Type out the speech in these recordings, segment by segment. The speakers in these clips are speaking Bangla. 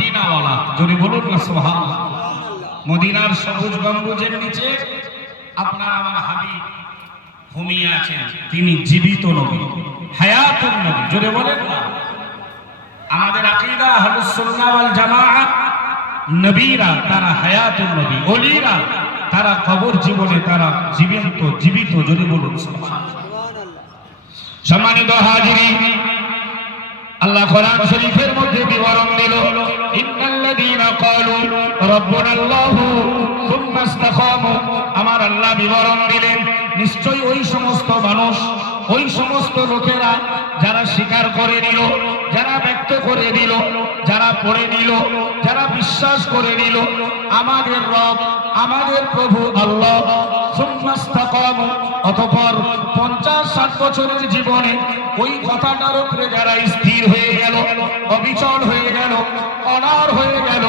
মদিনাওয়ালা, জোরে বলুন না সুবহানাল্লাহ। মদিনার সবুজ গম্বুজের নিচে আপনার আমার হাবিব ঘুমিয়ে আছেন, তিনি জীবিত নবী, হায়াতুন নবী, জোরে বলেন না। আমাদের আকীদা আহলুস সুন্নাহ ওয়াল জামাআহ, নবীরা তারা হায়াতুন নবী, ওলিরা তারা কবর জীবনে তারা জীবিত, জোরে বলুন সুবহানাল্লাহ। সম্মানিত হাজিরিন, আল্লাহ কোরআন শরীফের মধ্যে বিবরণ দিল, ইন্নাল্লাযীনা ক্বালু রাব্বুনাল্লাহু সুম্মা ইসতাকামু। আমার আল্লাহ বিবরণ দিলেন, নিশ্চয়ই ওই সমস্ত মানুষ, ওই সমস্ত লোকেরা যারা স্বীকার করে নিল, যারা ব্যক্ত করে দিল, যারা পড়ে নিল, যারা বিশ্বাস করে নিল আমাদের রব, আমাদের প্রভু আল্লাহ, সুম্মা ইসতাকামু, অতঃপর 50-60 বছরের জীবনে ওই কথাটার উপরে যারা স্থির হয়ে গেল, অবিচল হয়ে গেল, অনড় হয়ে গেল,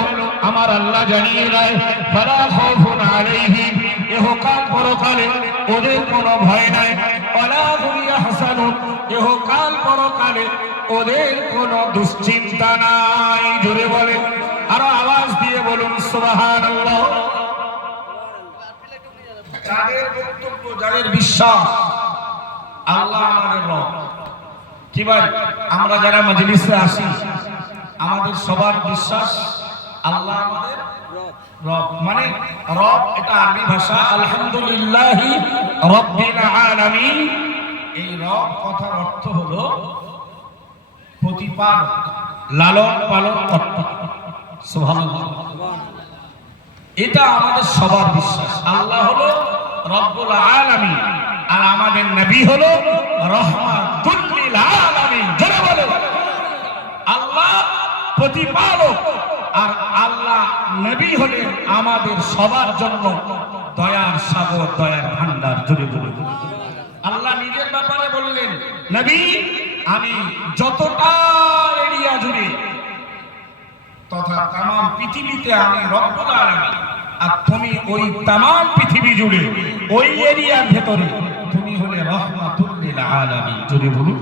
আমার আল্লাহ জানিয়ে দেয়, ফালা খাউফুন আলাইহিম, ইহকাল পরকালে ওদের কোনো ভয় নাই, ওয়ালা হুম ইয়াহসানুন, ইহকাল পরকালে ওদের কোনো দুশ্চিন্তা নাই। জোরে বলেন, আরো আওয়াজ দিয়ে বলুন সুবহানাল্লাহ। যাদের বক্তব্য, যাদের বিশ্বাস আল্লাহ আমাদের রব, কি ভাই আমরা যারা মজলিসে আসি আমাদের সবার বিশ্বাস আল্লাহ আমাদের রব। মানে রব এটা আরবি ভাষা, আলহামদুলিল্লাহি রাব্বিল আলামিন। এই রব কথার অর্থ হলো প্রতিপালক, লালন পালন কর্তা। সুবহানাল্লাহ। এটা আমাদের সবার বিশ্বাস, আল্লাহ হলো রব্বুল আলামিন, আর আমাদের নবী হলো রাহমাতুল লিল আলামিন। যারা বলে আল্লাহ প্রতিপালক আর আল্লাহ নবী হলেন আমাদের সবার জন্য দয়ার সাগর, দয়ার ভান্ডার। জুড়ে জুড়ে আল্লাহ নিজের ব্যাপারে বললেন, নবী আমি যতটা এরিয়া জুড়ে তথা তামাম পৃথিবীতে আমি রব্বুল আলামিন, আর তুমি ওই তামাম পৃথিবী জুড়ে ওই এরিয়ার ভেতরে তুমি হলে রাহমাতুল লিল আলামিন। জুড়ে বলুন।